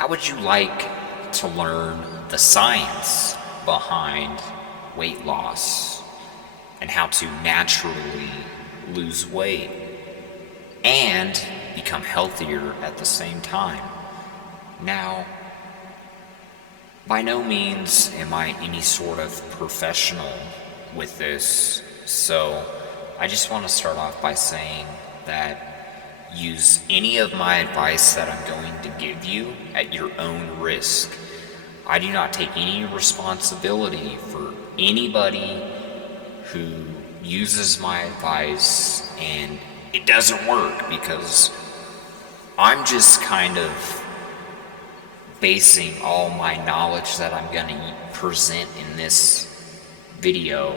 how would you like to learn the science behind weight loss and how to naturally lose weight and become healthier at the same time? Now, by no means am I any sort of professional with this, so I just want to start off by saying that use any of my advice that I'm going to give you at your own risk. I do not take any responsibility for anybody who uses my advice and it doesn't work, because I'm just kind of basing all my knowledge that I'm going to present in this video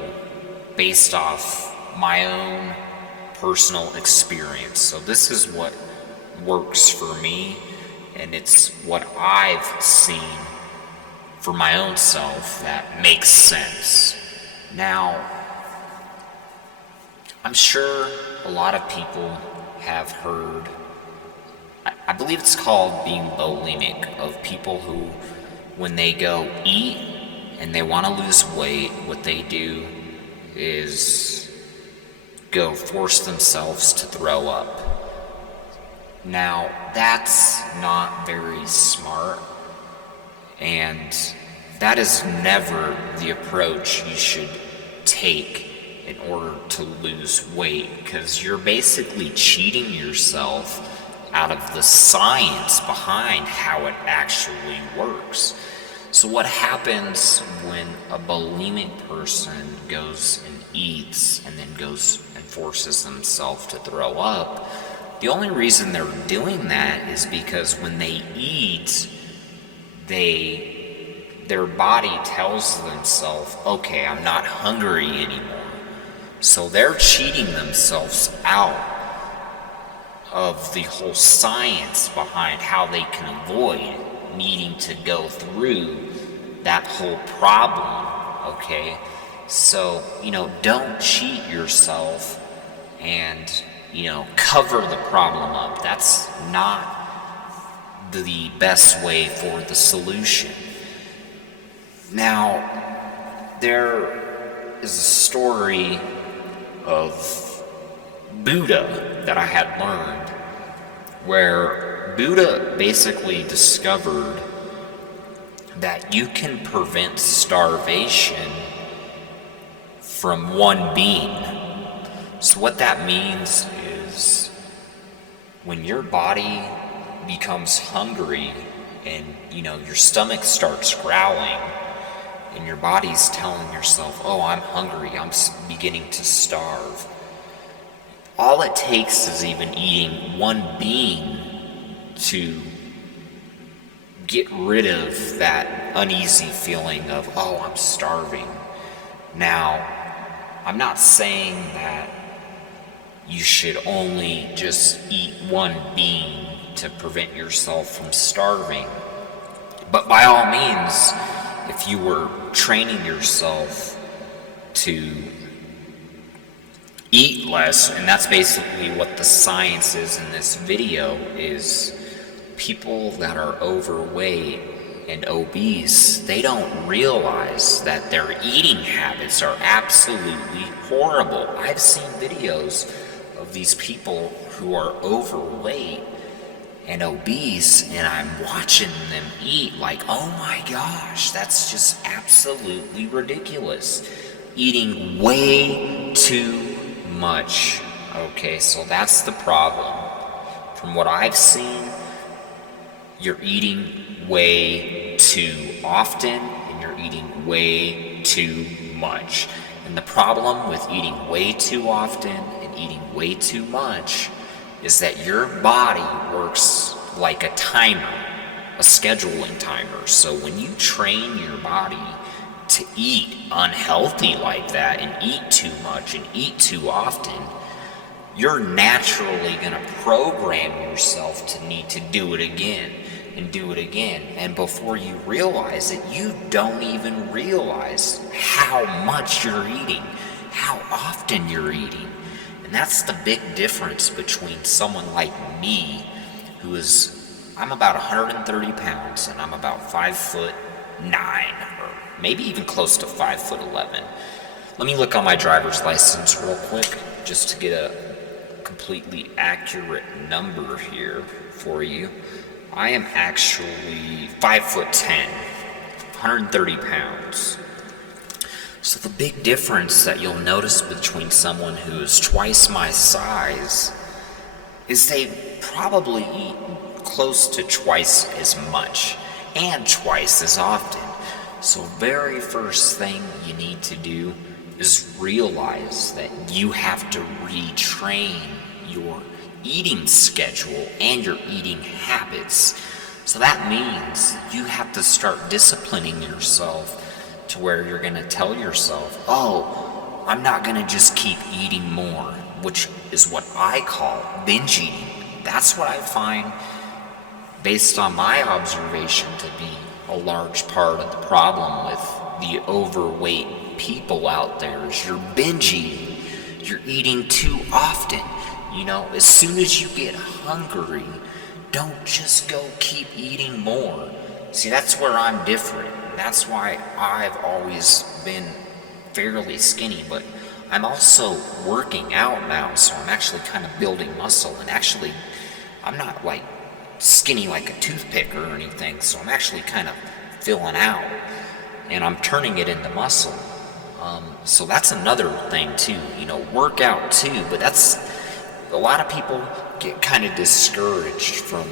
based off my own personal experience. So this is what works for me, and it's what I've seen for my own self that makes sense. Now, I'm sure a lot of people have heard, I believe it's called being bulimic, of people who, when they go eat and they want to lose weight, what they do is go force themselves to throw up. Now, that's not very smart, and that is never the approach you should take in order to lose weight, because you're basically cheating yourself out of the science behind how it actually works. So what happens when a bulimic person goes and eats and then goes and forces themselves to throw up? The only reason they're doing that is because when they eat, their body tells themselves, okay, I'm not hungry anymore. So they're cheating themselves out of the whole science behind how they can avoid needing to go through that whole problem, okay? So, don't cheat yourself and, cover the problem up. That's not the best way for the solution. Now, there is a story of Buddha that I had learned, where Buddha basically discovered that you can prevent starvation from one being. So what that means is when your body becomes hungry and your stomach starts growling and your body's telling yourself, oh, I'm hungry, I'm beginning to starve, all it takes is even eating one bean to get rid of that uneasy feeling of, oh, I'm starving. Now, I'm not saying that you should only just eat one bean to prevent yourself from starving, but by all means, if you were training yourself to eat less, and that's basically what the science is in this video, is people that are overweight and obese, they don't realize that their eating habits are absolutely horrible. I've seen videos of these people who are overweight and obese, and I'm watching them eat like, oh my gosh, that's just absolutely ridiculous. Eating way too much. Okay, so that's the problem. From what I've seen, you're eating way too often and you're eating way too much. And the problem with eating way too often and eating way too much is that your body works like a timer, a scheduling timer. So when you train your body to eat unhealthy like that and eat too much and eat too often, you're naturally going to program yourself to need to do it again and do it again. And before you realize it, you don't even realize how much you're eating, how often you're eating. And that's the big difference between someone like me, who is I'm about 130 pounds and I'm about 5'9", or maybe even close to 5'11". Let me look on my driver's license real quick just to get a completely accurate number here for you. I am actually 5'10", 130 pounds. So the big difference that you'll notice between someone who is twice my size is they probably eat close to twice as much and twice as often. So very first thing you need to do is realize that you have to retrain your eating schedule and your eating habits. So that means you have to start disciplining yourself to where you're going to tell yourself, oh, I'm not going to just keep eating more, which is what I call binge eating. That's what I find, based on my observation, to be a large part of the problem with the overweight people out there is you're binge eating. You're eating too often. As soon as you get hungry, don't just go keep eating more. See, that's where I'm different. That's why I've always been fairly skinny, but I'm also working out now, so I'm actually kind of building muscle, and actually, I'm not like skinny like a toothpick or anything, so I'm actually kind of filling out, and I'm turning it into muscle. So that's another thing too, work out too, but that's, a lot of people get kind of discouraged from,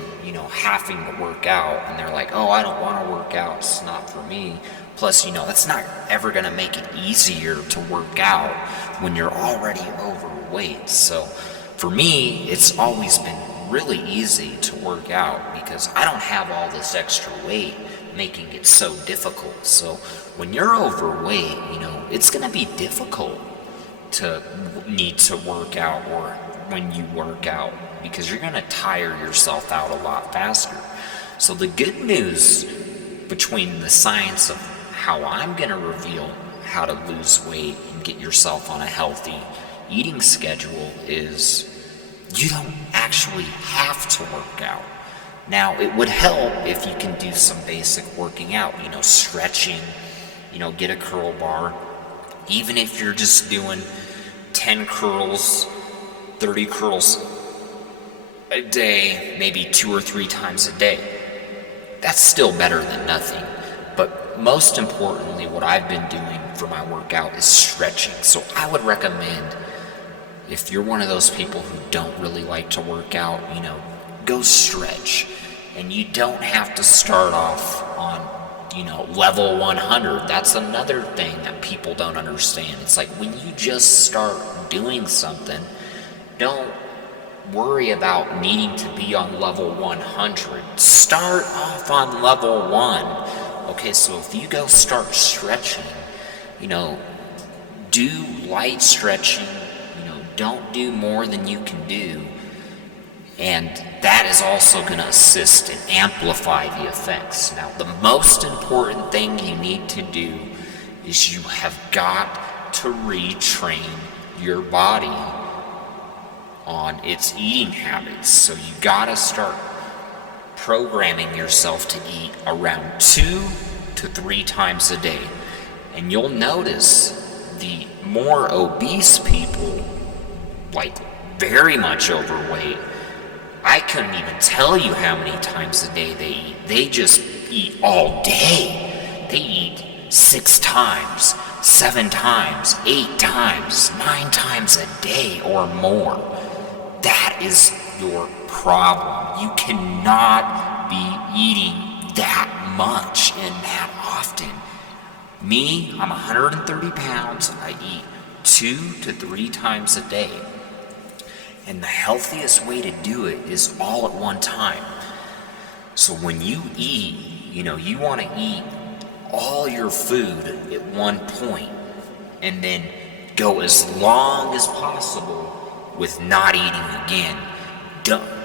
having to work out, and they're like, oh, I don't want to work out, it's not for me. Plus, that's not ever going to make it easier to work out when you're already overweight. So for me, it's always been really easy to work out because I don't have all this extra weight making it so difficult. So when you're overweight, it's going to be difficult to need to work out, or when you work out, because you're going to tire yourself out a lot faster. So the good news between the science of how I'm going to reveal how to lose weight and get yourself on a healthy eating schedule is you don't actually have to work out. Now, it would help if you can do some basic working out, stretching, get a curl bar. Even if you're just doing 10 curls, 30 curls a day, maybe 2 or 3 times a day, that's still better than nothing. But most importantly, what I've been doing for my workout is stretching. So I would recommend, if you're one of those people who don't really like to work out, go stretch. And you don't have to start off on, level 100. That's another thing that people don't understand. It's like when you just start doing something, don't worry about needing to be on level 100. Start off on level 1. Okay, so if you go start stretching, do light stretching, don't do more than you can do. And that is also going to assist and amplify the effects. Now, the most important thing you need to do is you have got to retrain your body on its eating habits. So you got to start programming yourself to eat around 2 to 3 times a day. And you'll notice the more obese people, like very much overweight, I couldn't even tell you how many times a day they eat. They just eat all day. They eat 6 times, 7 times, 8 times, 9 times a day or more. That is your problem. You cannot be eating that much and that often. Me, I'm 130 pounds. I eat 2 to 3 times a day. And the healthiest way to do it is all at one time. So when you eat, you want to eat all your food at one point and then go as long as possible with not eating again.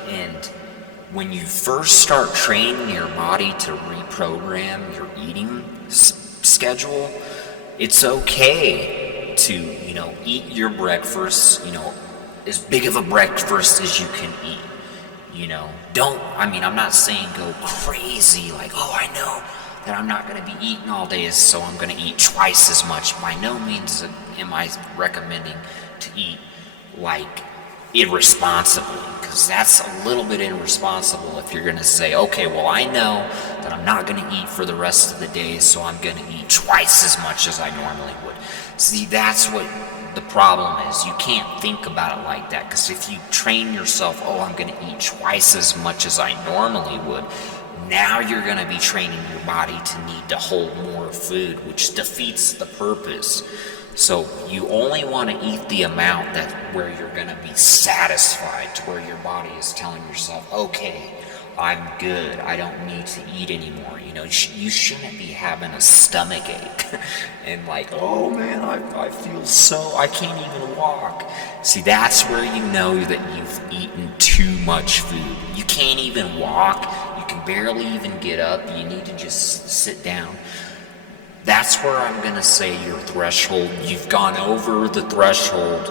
And when you first start training your body to reprogram your eating schedule, it's okay to, eat your breakfast, as big of a breakfast as you can eat. I'm not saying go crazy, like, oh, I know that I'm not going to be eating all day, so I'm going to eat twice as much. By no means am I recommending to eat, like, irresponsibly, because that's a little bit irresponsible if you're going to say, okay, well, I know that I'm not going to eat for the rest of the day, so I'm going to eat twice as much as I normally would. See, that's what the problem is. You can't think about it like that, because if you train yourself, oh, I'm going to eat twice as much as I normally would, now you're going to be training your body to need to hold more food, which defeats the purpose. So you only want to eat the amount that where you're going to be satisfied, to where your body is telling yourself, okay, I'm good, I don't need to eat anymore. You shouldn't be having a stomach ache and like, oh man, I feel I can't even walk. See, that's where you know that you've eaten too much food. You can't even walk, you can barely even get up, you need to just sit down. That's where I'm going to say your threshold, you've gone over the threshold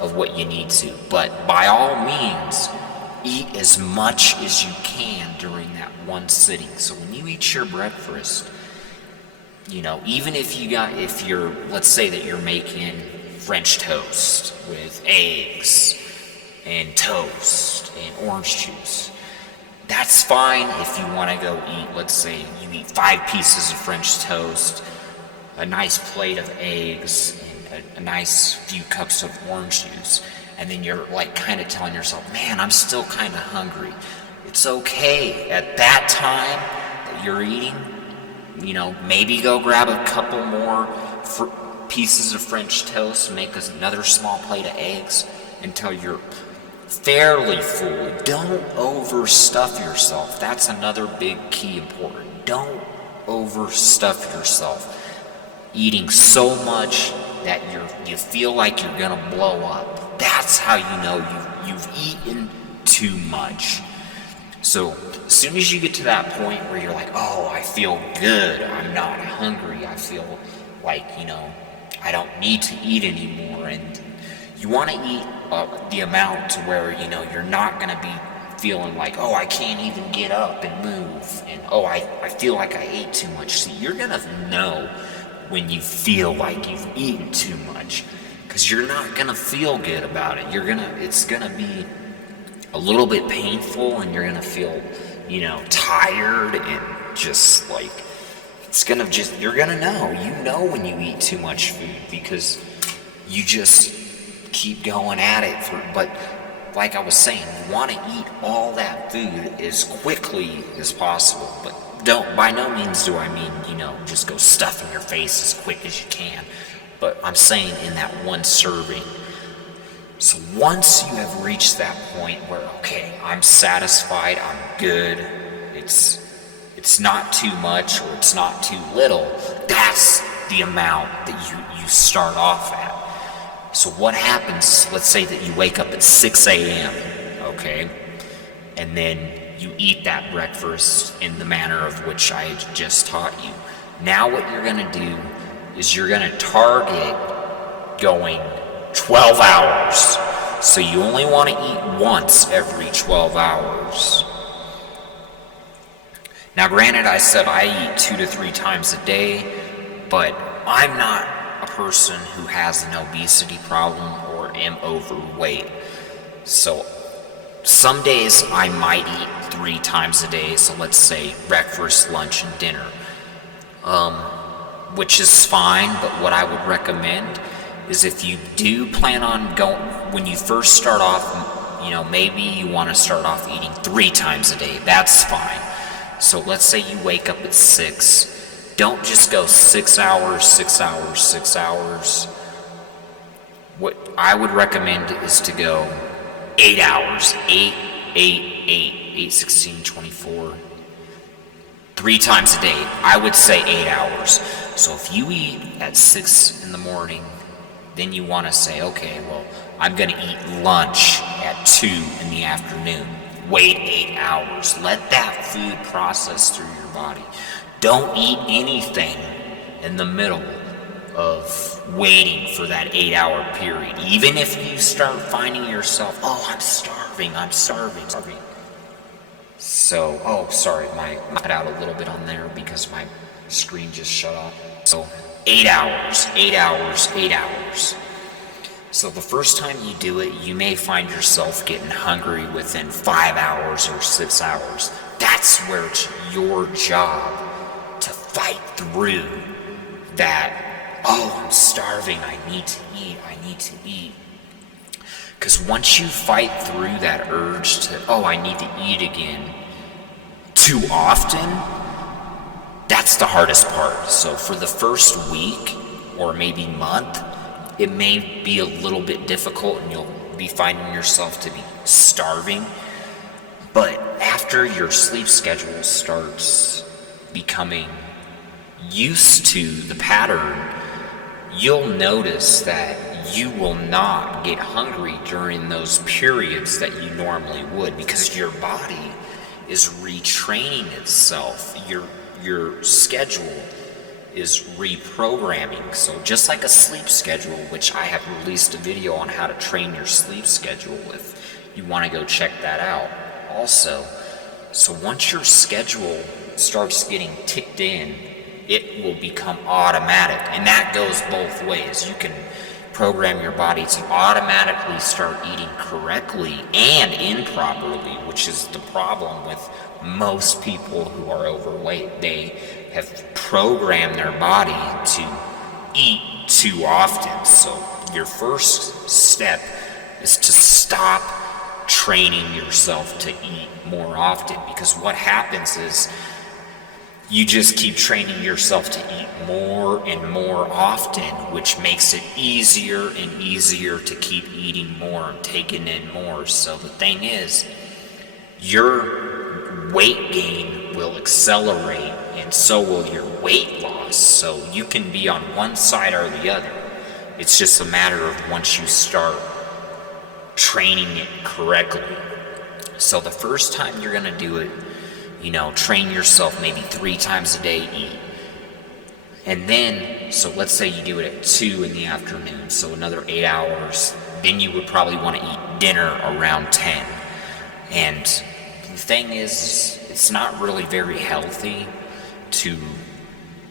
of what you need to. But by all means, eat as much as you can during that one sitting. So when you eat your breakfast, even if you're, let's say that you're making French toast with eggs and toast and orange juice, that's fine if you want to go eat, let's say you eat 5 pieces of French toast, a nice plate of eggs, and a nice few cups of orange juice, and then you're like kind of telling yourself, man, I'm still kind of hungry. It's okay. At that time that you're eating, maybe go grab a couple more pieces of French toast, make another small plate of eggs until you're fairly full. Don't overstuff yourself. That's another big key important. Don't overstuff yourself. Eating so much that you feel like you're gonna blow up. That's how you know you've eaten too much. So as soon as you get to that point where you're like, oh, I feel good, I'm not hungry, I feel like, I don't need to eat anymore, and you want to eat the amount to where, you're not going to be feeling like, oh, I can't even get up and move, and oh, I feel like I ate too much. See, you're going to know when you feel like you've eaten too much, because you're not going to feel good about it. It's going to be a little bit painful, and you're going to feel, tired, and just like, you're going to know, when you eat too much food, because you just keep going at it. But like I was saying, you want to eat all that food as quickly as possible, but by no means do I mean, just go stuffing your face as quick as you can. But I'm saying in that one serving. So once you have reached that point where, okay, I'm satisfied, I'm good, it's not too much or it's not too little, that's the amount that you start off at. So what happens, let's say that you wake up at 6 a.m., okay, and then you eat that breakfast in the manner of which I just taught you. Now what you're going to do is you're going to target going 12 hours. So you only want to eat once every 12 hours. Now granted, I said I eat 2 to 3 times a day, but I'm not a person who has an obesity problem or am overweight. So some days I might eat 3 times a day, so let's say breakfast, lunch, and dinner, which is fine. But what I would recommend is if you do plan on going, when you first start off, maybe you want to start off eating 3 times a day. That's fine. So let's say you wake up at 6. Don't just go 6 hours, 6 hours, 6 hours. What I would recommend is to go 8 hours, 8, 16, 24, 3 times a day. I would say 8 hours. So if you eat at 6 in the morning, then you want to say, okay, well, I'm going to eat lunch at 2 in the afternoon. Wait 8 hours. Let that food process through your body. Don't eat anything in the middle of waiting for that 8-hour period. Even if you start finding yourself, oh, I'm starving. So, oh, sorry, my cut out a little bit on there because my screen just shut off. So, 8 hours, 8 hours, 8 hours. So the first time you do it, you may find yourself getting hungry within 5 hours or 6 hours. That's where it's your job to fight through that, oh, I'm starving, I need to eat, I need to eat. Because once you fight through that urge to, oh, I need to eat again, too often, that's the hardest part. So for the first week or maybe month, it may be a little bit difficult and you'll be finding yourself to be starving. But after your sleep schedule starts becoming used to the pattern, you'll notice that you will not get hungry during those periods that you normally would, because your body is retraining itself. Your schedule is reprogramming. So just like a sleep schedule, which I have released a video on how to train your sleep schedule if you want to go check that out also. So once your schedule starts getting ticked in, it will become automatic. And that goes both ways. You can program your body to automatically start eating correctly and improperly, which is the problem with most people who are overweight. They have programmed their body to eat too often. So your first step is to stop training yourself to eat more often, because what happens is you just keep training yourself to eat more and more often, which makes it easier and easier to keep eating more and taking in more. So the thing is, your weight gain will accelerate and so will your weight loss. So you can be on one side or the other. It's just a matter of once you start training it correctly. So the first time you're going to do it, train yourself maybe 3 times a day, eat. And then, so let's say you do it at 2 in the afternoon, so another 8 hours. Then you would probably want to eat dinner around 10. And the thing is, it's not really very healthy to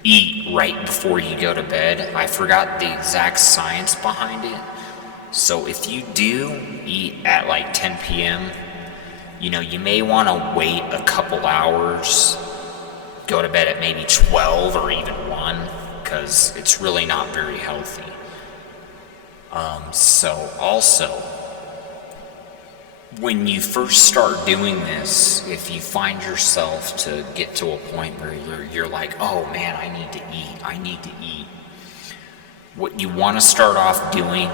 eat right before you go to bed. I forgot the exact science behind it. So if you do eat at like 10 p.m., you may want to wait a couple hours, go to bed at maybe 12 or even 1, because it's really not very healthy. So also, when you first start doing this, if you find yourself to get to a point where you're like, oh man, I need to eat. What you want to start off doing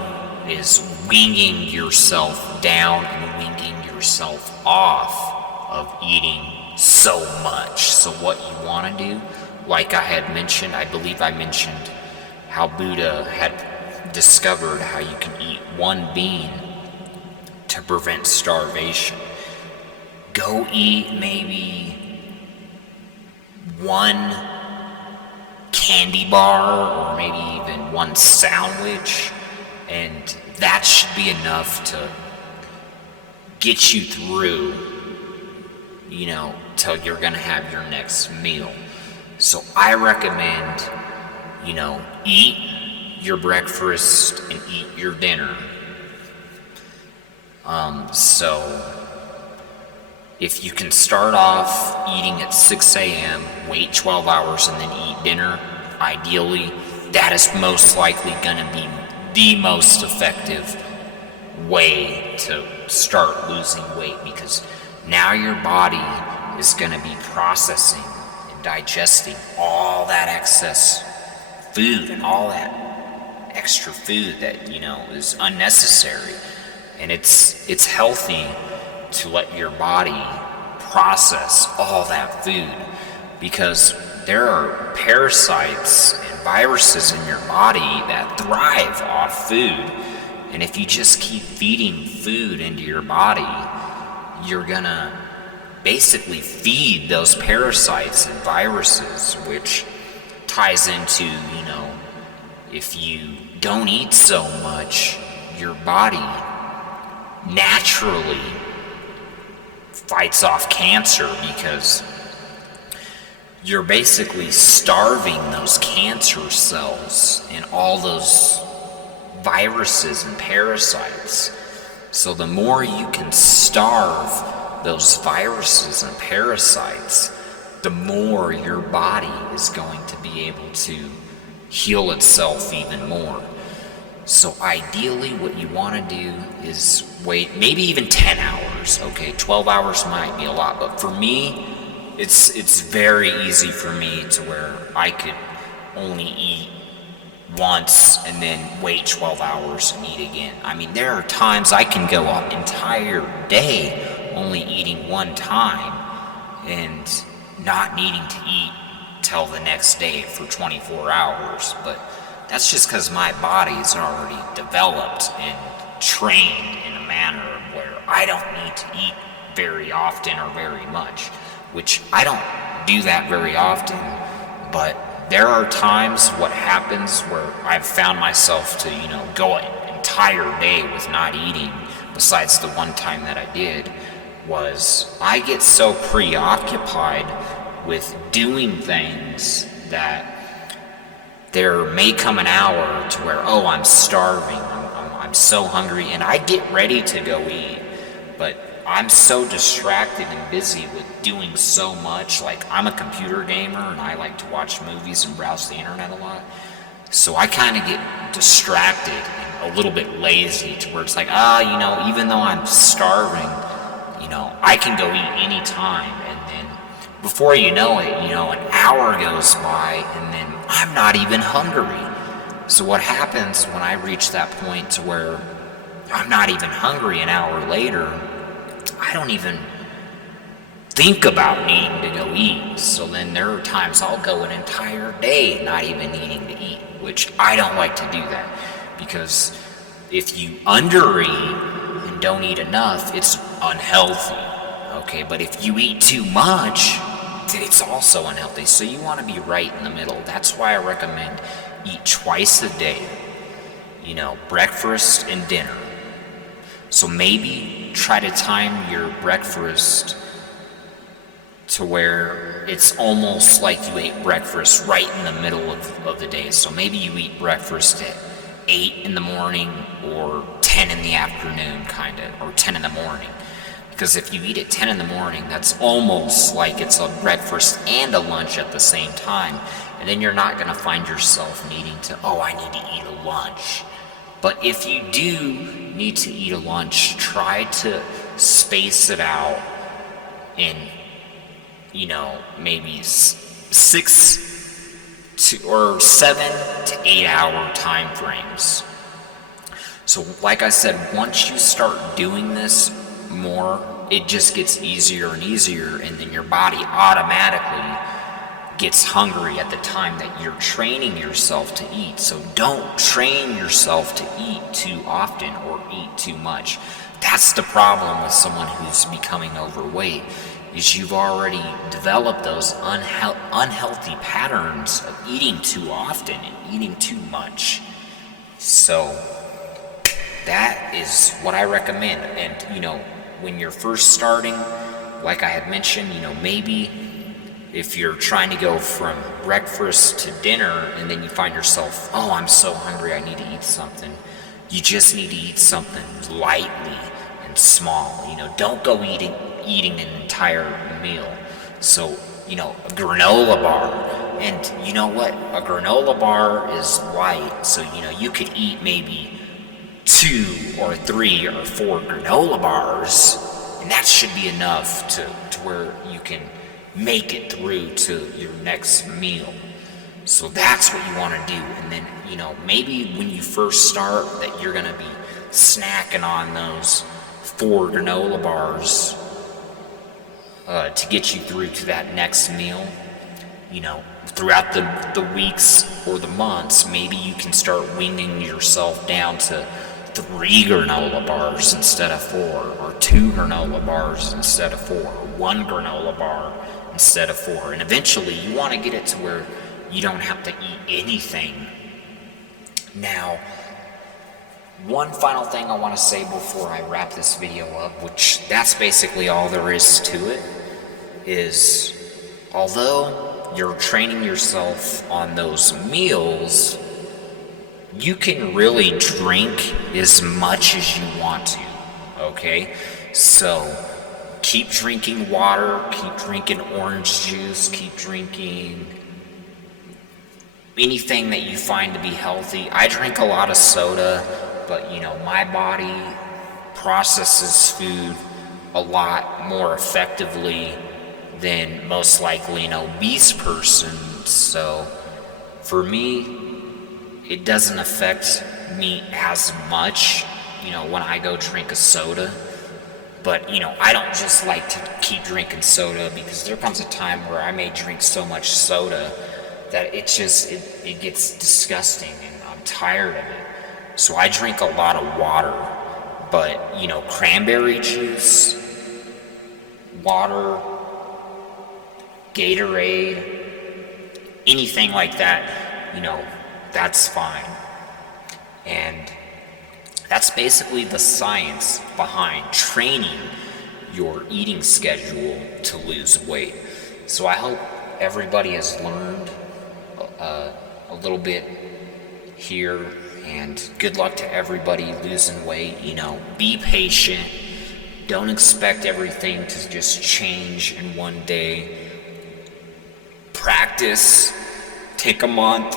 is weaning yourself down and weaning yourself off of eating so much. So what you want to do, like I had mentioned, I believe I mentioned how Buddha had discovered how you can eat 1 bean to prevent starvation. Go eat maybe 1 candy bar or maybe even 1 sandwich, and that should be enough to get you through, till you're gonna have your next meal. So I recommend, eat your breakfast and eat your dinner. So if you can start off eating at 6 a.m., wait 12 hours and then eat dinner, ideally, that is most likely gonna be the most effective way to start losing weight, because now your body is going to be processing and digesting all that excess food and all that extra food that is unnecessary. And it's healthy to let your body process all that food, because there are parasites and viruses in your body that thrive off food. And if you just keep feeding food into your body, you're gonna basically feed those parasites and viruses, which ties into, if you don't eat so much, your body naturally fights off cancer, because you're basically starving those cancer cells and all those viruses and parasites. So the more you can starve those viruses and parasites, the more your body is going to be able to heal itself even more. So ideally what you want to do is wait maybe even 10 hours. Okay, 12 hours might be a lot, but for me, it's very easy for me to where I could only eat once and then wait 12 hours and eat again. I mean, there are times I can go an entire day only eating one time and not needing to eat till the next day for 24 hours. But that's just because my body's already developed and trained in a manner where I don't need to eat very often or very much, which I don't do that very often. But there are times what happens where I've found myself to, go an entire day with not eating, besides the one time that I did, was I get so preoccupied with doing things that there may come an hour to where, I'm starving, I'm so hungry, and I get ready to go eat, but I'm so distracted and busy with doing so much. Like, I'm a computer gamer and I like to watch movies and browse the internet a lot, so I kind of get distracted and a little bit lazy to where it's like, even though I'm starving, I can go eat any time, and then before you know it, an hour goes by and then I'm not even hungry. So what happens when I reach that point to where I'm not even hungry an hour later, I don't even think about needing to go eat. So then there are times I'll go an entire day not even needing to eat, which I don't like to do that, because if you undereat and don't eat enough, it's unhealthy. Okay, but if you eat too much, then it's also unhealthy. So you want to be right in the middle. That's why I recommend eat twice a day, breakfast and dinner. So maybe try to time your breakfast to where it's almost like you ate breakfast right in the middle of the day. So maybe you eat breakfast at 8 in the morning or 10 in the afternoon, or 10 in the morning. Because if you eat at 10 in the morning, that's almost like it's a breakfast and a lunch at the same time. And then you're not going to find yourself needing to, I need to eat a lunch. But if you do need to eat a lunch, try to space it out in, maybe 6 or 7 to 8 hour time frames. So like I said, once you start doing this more, it just gets easier and easier, and then your body automatically gets hungry at the time that you're training yourself to eat. So don't train yourself to eat too often or eat too much. That's the problem with someone who's becoming overweight, is you've already developed those unhealthy patterns of eating too often and eating too much. So that is what I recommend. And when you're first starting, like I had mentioned, maybe if you're trying to go from breakfast to dinner and then you find yourself, I'm so hungry, I need to eat something. You just need to eat something lightly and small. Don't go eating an entire meal. So, a granola bar. And you know what? A granola bar is light, so, you could eat maybe 2 or 3 or 4 granola bars, and that should be enough to where you can make it through to your next meal. So that's what you want to do. And then, maybe when you first start that you're going to be snacking on those 4 granola bars to get you through to that next meal. Throughout the weeks or the months, maybe you can start weaning yourself down to 3 granola bars instead of 4, or 2 granola bars instead of 4, or 1 granola bar instead of 4. And eventually you want to get it to where you don't have to eat anything. Now, One final thing I want to say before I wrap this video up, which that's basically all there is to it, is although you're training yourself on those meals, you can really drink as much as you want to, okay? So keep drinking water, keep drinking orange juice, keep drinking anything that you find to be healthy. I drink a lot of soda, but my body processes food a lot more effectively than most likely an obese person. So for me, it doesn't affect me as much, when I go drink a soda. But, I don't just like to keep drinking soda, because there comes a time where I may drink so much soda that it gets disgusting and I'm tired of it. So I drink a lot of water. But, cranberry juice, water, Gatorade, anything like that, that's fine. And that's basically the science behind training your eating schedule to lose weight. So I hope everybody has learned a little bit here, and good luck to everybody losing weight. Be patient. Don't expect everything to just change in one day. Practice. Take a month.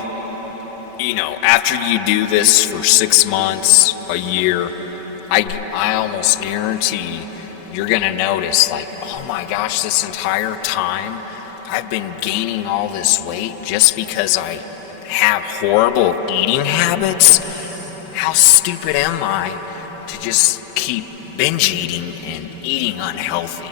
After you do this for 6 months, a year, I almost guarantee you're gonna notice, like, oh my gosh, this entire time I've been gaining all this weight just because I have horrible eating habits. How stupid am I to just keep binge eating and eating unhealthy?